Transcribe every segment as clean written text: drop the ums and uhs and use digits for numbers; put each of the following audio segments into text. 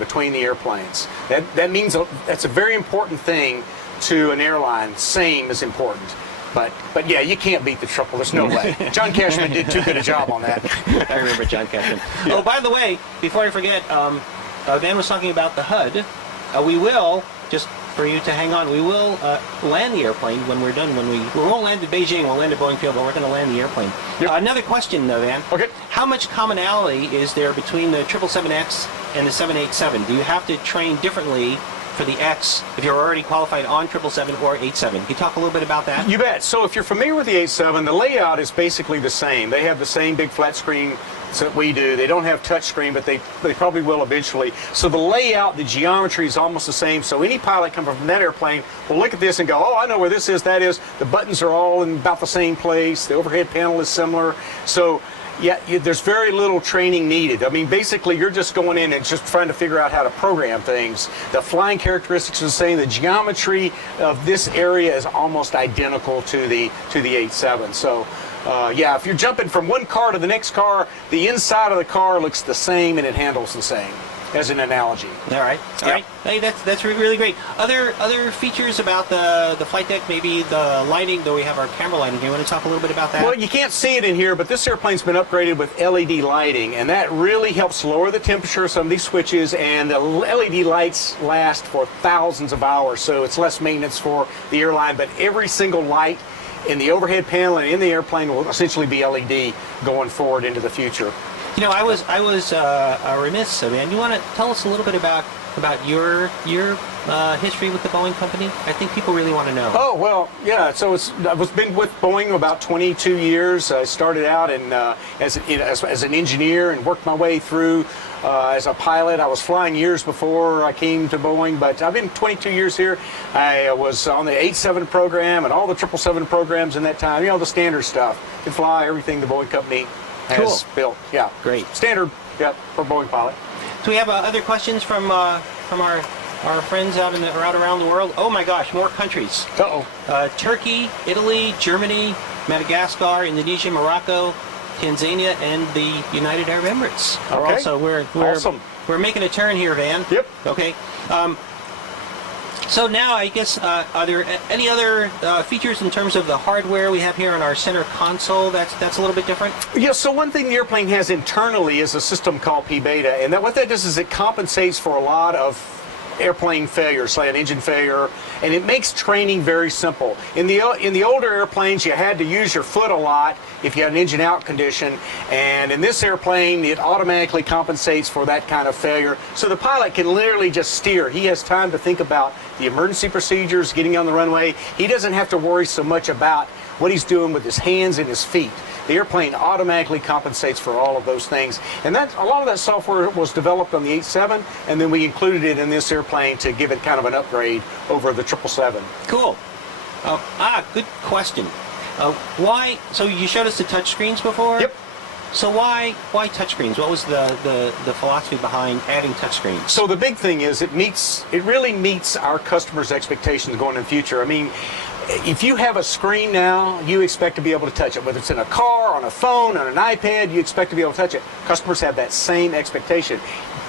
between the airplanes. That means that's a very important thing to an airline. Same is important. But yeah, you can't beat the triple. There's no way. John Cashman did too good a job on that. I remember John Cashman. Yeah. Oh, by the way, before I forget, Dan was talking about the HUD. We will, just for you to hang on, we will land the airplane when we're done. We won't land at Beijing, we'll land at Boeing Field, but we're going to land the airplane. Yep. Another question, though, Dan. Okay. How much commonality is there between the 777X and the 787? Do you have to train differently for the X if you're already qualified on 777 or 87? Can you talk a little bit about that? You bet. So if you're familiar with the 87, the layout is basically the same. They have the same big flat screen that we do. They don't have touch screen, but they probably will eventually. So the layout, the geometry is almost the same. So any pilot coming from that airplane will look at this and go, oh, I know where this is, that is. The buttons are all in about the same place. The overhead panel is similar. So yeah, there's very little training needed. I mean, basically, you're just going in and just trying to figure out how to program things. The flying characteristics are the same. The geometry of this area is almost identical to the 87. So, yeah, if you're jumping from one car to the next car, the inside of the car looks the same and it handles the same, as an analogy. All right. All right. Hey, that's really great. Other features about the flight deck, maybe the lighting, though we have our camera lighting here. You want to talk a little bit about that? Well, you can't see it in here, but this airplane's been upgraded with LED lighting, and that really helps lower the temperature of some of these switches, and the LED lights last for thousands of hours, so it's less maintenance for the airline, but every single light in the overhead panel and in the airplane will essentially be LED going forward into the future. You know, I was remiss, man. You want to tell us a little bit about your history with the Boeing company? I think people really want to know. Oh, well, yeah. So I've been with Boeing about 22 years. I started out as an engineer and worked my way through as a pilot. I was flying years before I came to Boeing, but I've been 22 years here. I was on the 87 program and all the 777 programs in that time. You know, the standard stuff. Can fly everything the Boeing company has built. Yeah. Great. Standard, yeah, for Boeing pilot. Do we have other questions from our friends out around the world? Oh my gosh, more countries. Uh-oh. Turkey, Italy, Germany, Madagascar, Indonesia, Morocco, Tanzania, and the United Arab Emirates. Okay. Also, we're awesome. We're making a turn here, Van. Yep. Okay. So now, I guess, are there any other features in terms of the hardware we have here on our center console that's a little bit different? Yeah, so one thing the airplane has internally is a system called P-Beta, and what that does is it compensates for a lot of airplane failures, like an engine failure, and it makes training very simple. In the older airplanes, you had to use your foot a lot if you had an engine out condition, and in this airplane, it automatically compensates for that kind of failure. So the pilot can literally just steer. He has time to think about the emergency procedures, getting on the runway. He doesn't have to worry so much about what he's doing with his hands and his feet. The airplane automatically compensates for all of those things. And a lot of that software was developed on the 87, and then we included it in this airplane to give it kind of an upgrade over the 777. Cool. Good question. Why? So you showed us the touch screens before? Yep. So why touch screens? What was the philosophy behind adding touch screens? So the big thing is it really meets our customers' expectations going in the future. I mean, if you have a screen now, you expect to be able to touch it. Whether it's in a car, on a phone, on an iPad, you expect to be able to touch it. Customers have that same expectation.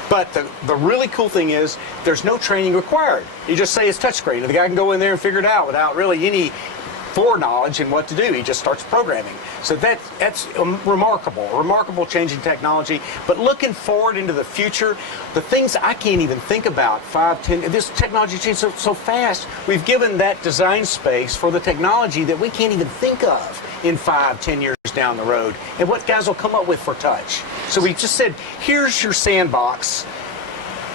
But the really cool thing is there's no training required. You just say it's touchscreen, and the guy can go in there and figure it out without really any foreknowledge in what to do. He just starts programming. So that's remarkable change in technology. But looking forward into the future, the things I can't even think about 5, 10, this technology changes so fast. We've given that design space for the technology that we can't even think of in 5, 10 years down the road, and what guys will come up with for touch. So we just said, here's your sandbox,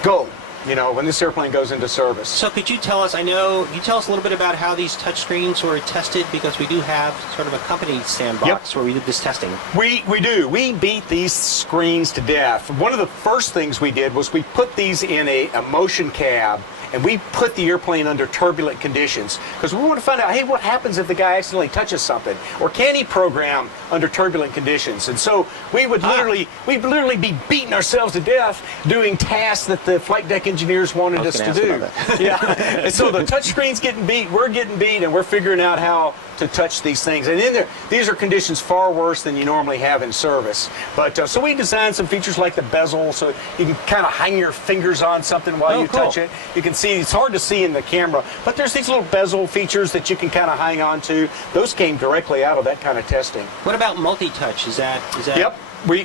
go. You know, when this airplane goes into service. So could you tell us, you tell us a little bit about how these touch screens were tested, because we do have sort of a company sandbox where we did this testing. We do. We beat these screens to death. One of the first things we did was we put these in a motion cab, and we put the airplane under turbulent conditions because we want to find out, hey, what happens if the guy accidentally touches something, or can he program under turbulent conditions? And so we would literally be beating ourselves to death doing tasks that the flight deck engineers wanted us to do. Yeah, and so the touch screen's getting beat, we're getting beat, and we're figuring out how to touch these things. And in there, these are conditions far worse than you normally have in service. But so we designed some features like the bezel, so you can kind of hang your fingers on something while you touch it. You can see, it's hard to see in the camera, but there's these little bezel features that you can kind of hang on to. Those came directly out of that kind of testing. What about multi-touch? Is that? Yep.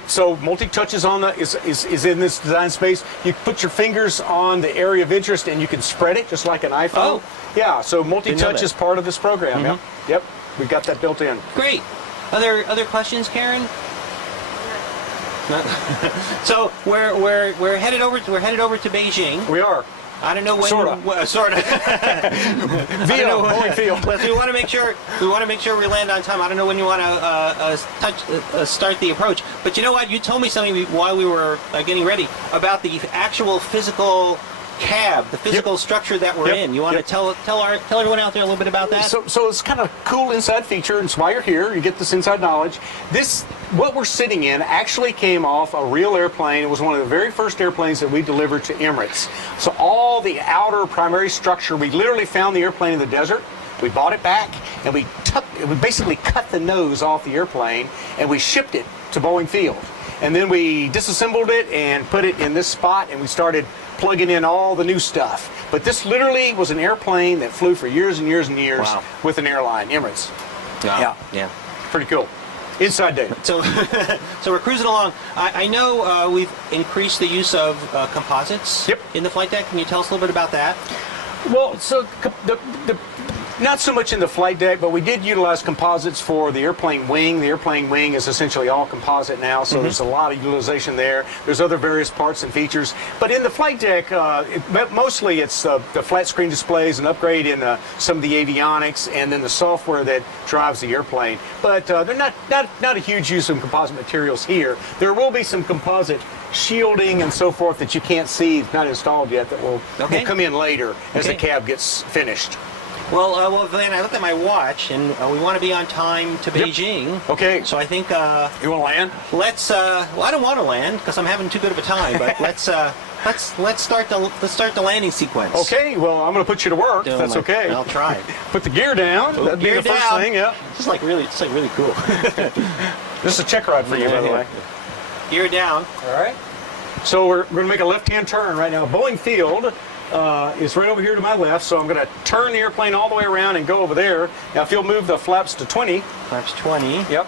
So multi-touch is on is in this design space. You put your fingers on the area of interest and you can spread it just like an iPhone. Oh. Yeah, so multi-touch is part of this program. Yep. We've got that built in. Great. Other questions, Karen? So we're headed over to Beijing. We are. I don't know when. Sorta. Via Boeing Field. We want to make sure. We want to make sure we land on time. I don't know when you want to start the approach. But you know what? You told me something while we were getting ready about the actual physical cab, the physical structure that we're in. You want to tell everyone out there a little bit about that? So it's kind of a cool inside feature, and it's why you're here. You get this inside knowledge. What we're sitting in actually came off a real airplane. It was one of the very first airplanes that we delivered to Emirates. So all the outer primary structure, we literally found the airplane in the desert. We bought it back, and we basically cut the nose off the airplane, and we shipped it to Boeing Field. And then we disassembled it and put it in this spot, and we started plugging in all the new stuff. But this literally was an airplane that flew for years and years and years with an airline, Emirates. Yeah. Pretty cool. Inside data. So we're cruising along. I know we've increased the use of composites in the flight deck. Can you tell us a little bit about that? Well, so not so much in the flight deck, but we did utilize composites for the airplane wing. The airplane wing is essentially all composite now, so there's a lot of utilization there. There's other various parts and features. But in the flight deck, mostly it's the flat screen displays, an upgrade in some of the avionics, and then the software that drives the airplane. But they're not a huge use of composite materials here. There will be some composite shielding and so forth that you can't see, not installed yet, that will come in later as the cab gets finished. Well, Van, I looked at my watch, and we want to be on time to Beijing. Okay. So I think you want to land? Let's. Well, I don't want to land because I'm having too good of a time. But let's start the landing sequence. Okay. Well, I'm going to put you to work. If that's okay. I'll try. Put the gear down. That'd be the first thing. Yeah. It's like really cool. This is a check ride for you, by the way. Gear down. All right. So we're going to make a left-hand turn right now. Boeing Field is right over here to my left, so I'm going to turn the airplane all the way around and go over there. Now, if you'll move the flaps to 20. Flaps 20. Yep.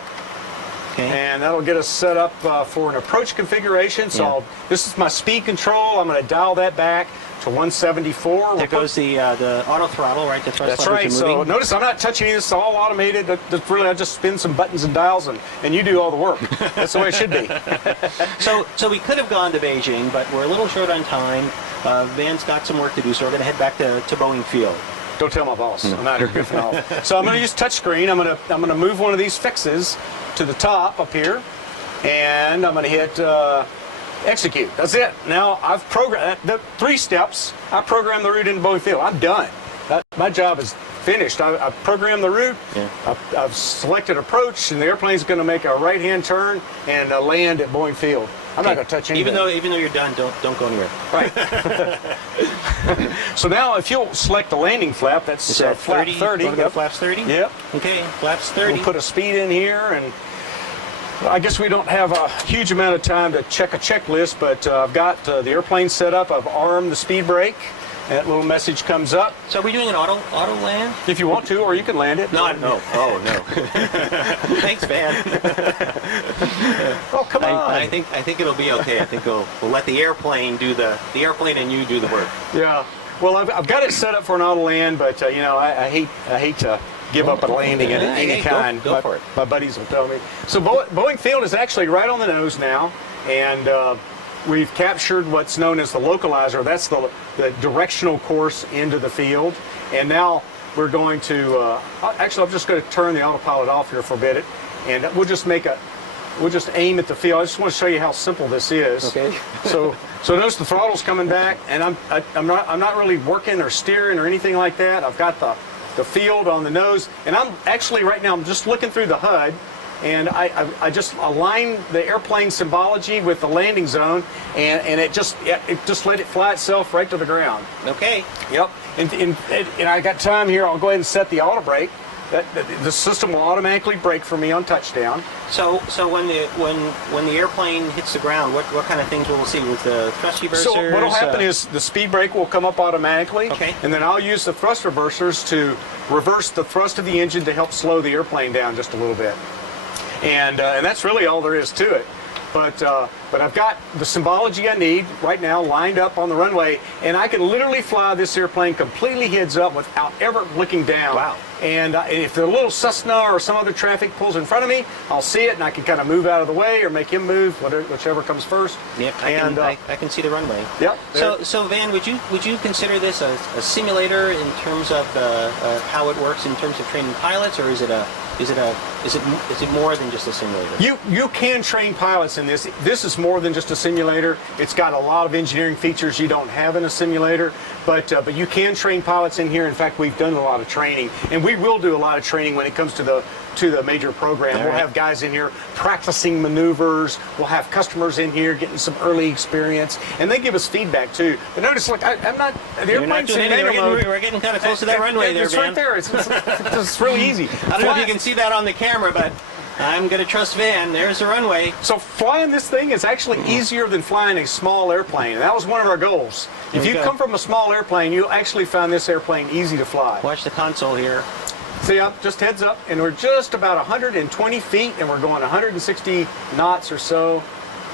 Okay. And that'll get us set up for an approach configuration. So this is my speed control. I'm going to dial that back to 174. There goes the auto throttle, right? That's right. So notice I'm not touching any of this. It's all automated. Really, I just spin some buttons and dials, and you do all the work. That's the way it should be. So we could have gone to Beijing, but we're a little short on time. Van's got some work to do, so we're going to head back to Boeing Field. Don't tell my boss. I'm not here goofing off. So I'm going to use touchscreen. I'm going to move one of these fixes to the top up here, and I'm going to hit execute. That's it. Now I've programmed the 3 steps. I programmed the route into Boeing Field. I'm done. My job is finished. I've programmed the route. I've selected approach, and the airplane's going to make a right-hand turn and land at Boeing Field. I'm not going to touch anything. Even though you're done, don't go anywhere. Right. So now, if you'll select the landing flap, that's flap 30. Flaps 30. Yep. Okay. Flaps 30. We'll put a speed in here, and I guess we don't have a huge amount of time to check a checklist, but I've got the airplane set up. I've armed the speed brake. That little message comes up. So are we doing an auto land? If you want to, or you can land it. No. Oh, no. Thanks, Van. Oh, come on. I think it'll be okay. I think we'll let the airplane and you do the work. Yeah. Well, I've got it set up for an auto land, but you know, I hate to give up a landing of any kind. Go for it. My buddies will tell me. So Boeing Field is actually right on the nose now, and we've captured what's known as the localizer. That's the directional course into the field. And now we're going to, actually I'm just going to turn the autopilot off here for a bit, and we'll just make a we'll just aim at the field. I just want to show you how simple this is. Okay. So notice the throttle's coming back, and I'm not really working or steering or anything like that. I've got the field on the nose, and I'm actually right now I'm just looking through the HUD, and I just align the airplane symbology with the landing zone, and it just let it fly itself right to the ground. Okay. Yep. And I got time here. I'll go ahead and set the auto brake. The system will automatically brake for me on touchdown. So when the airplane hits the ground, what kind of things will we see with the thrust reversers? So what will happen is the speed brake will come up automatically. Okay. And then I'll use the thrust reversers to reverse the thrust of the engine to help slow the airplane down just a little bit. And that's really all there is to it. But I've got the symbology I need right now lined up on the runway, and I can literally fly this airplane completely heads up without ever looking down. Wow. And if the little Cessna or some other traffic pulls in front of me, I'll see it and I can kind of move out of the way or make him move, whichever comes first. Yep, I can see the runway. Yep. So Van, would you consider this a simulator in terms of how it works in terms of training pilots, or is it more than just a simulator? You can train pilots in this. This is more than just a simulator. It's got a lot of engineering features you don't have in a simulator, but you can train pilots in here. In fact, we've done a lot of training, and we will do a lot of training when it comes to the major program. All We'll right. have guys in here practicing maneuvers. We'll have customers in here getting some early experience, and they give us feedback too. But notice, look, I'm not. The You're not airplane's doing in anything. manual mode. We're getting kind of close to that runway there, It's Van. right there. It's really easy. I don't know if you can see that on the camera, but I'm going to trust Van. There's the runway. So flying this thing is actually easier than flying a small airplane. And that was one of our goals. Here If we you go. come from a small airplane, you'll actually find this airplane easy to fly. Watch the console here. See, just heads up, and we're just about 120 feet, and we're going 160 knots or so.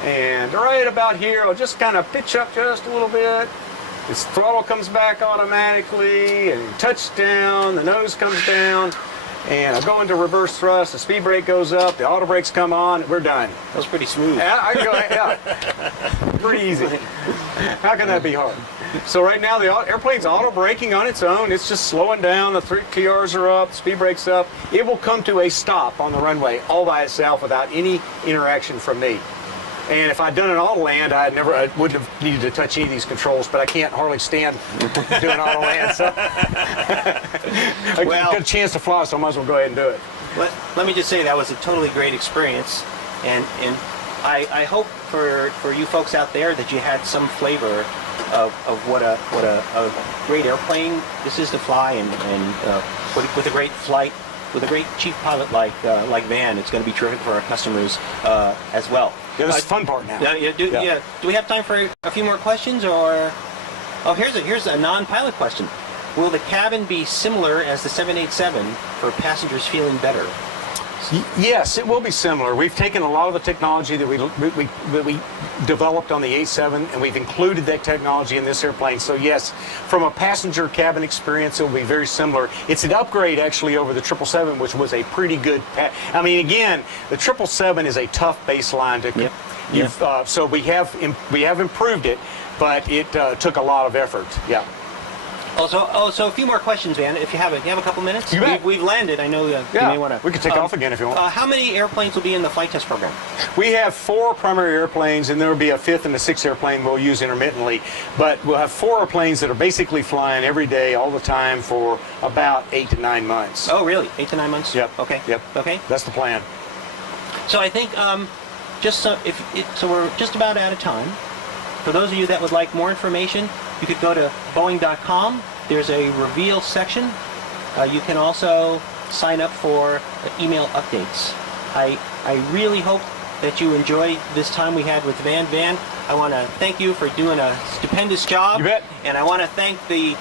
And right about here, I'll just kind of pitch up just a little bit. This throttle comes back automatically, and touchdown, the nose comes down, and I go into reverse thrust, the speed brake goes up, the auto brakes come on, we're done. That was pretty smooth. Yeah, I can go ahead. Yeah. Pretty easy. How can that be hard? So right now the airplane's auto braking on its own. It's just slowing down. The 3 TRs are up. The speed brake's up. It will come to a stop on the runway all by itself without any interaction from me. And if I'd done an auto land, I wouldn't have needed to touch any of these controls. But I can't hardly stand doing auto land. So I got a chance to fly, so I might as well go ahead and do it. Let me just say that was a totally great experience, and I hope for you folks out there that you had some flavor of what a great airplane this is to fly, and with a great flight, with a great chief pilot like Van, it's going to be terrific for our customers as well. Yeah, this is the fun part now. Do we have time for a few more questions, or? Oh, here's a non-pilot question. Will the cabin be similar as the 787 for passengers feeling better? Yes, it will be similar. We've taken a lot of the technology that we developed on the 87, and we've included that technology in this airplane. So yes, from a passenger cabin experience, it will be very similar. It's an upgrade actually over the 777, which was a pretty good. I mean, again, the 777 is a tough baseline to. Yep. So we have improved it, but it took a lot of effort. Yeah. So a few more questions, Van. If you have a couple minutes, you bet. We've landed. I know you may want to. We can take off again if you want. How many airplanes will be in the flight test program? We have 4 primary airplanes, and there will be a 5th and a 6th airplane we'll use intermittently. But we'll have 4 airplanes that are basically flying every day, all the time, for about 8 to 9 months. Oh, really? 8 to 9 months? Yep. Okay. Yep. Okay. That's the plan. So I think so we're just about out of time. For those of you that would like more information, you could go to Boeing.com. There's a reveal section. You can also sign up for email updates. I really hope that you enjoyed this time we had with Van. Van, I want to thank you for doing a stupendous job. You bet. And I want to thank the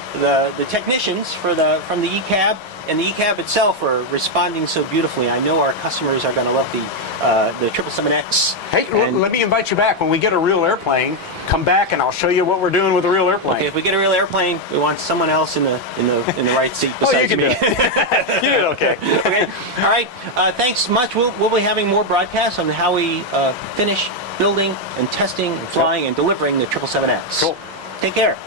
technicians from the ECAB and the ECAB itself for responding so beautifully. I know our customers are going to love the 777X. Hey, let me invite you back. When we get a real airplane, come back and I'll show you what we're doing with a real airplane. Okay, if we get a real airplane, we want someone else in the right seat besides you can me. do it. You did okay. Okay. All right. Thanks much. We'll be having more broadcasts on how we finish building and testing and flying and delivering the 777X. Cool. Take care.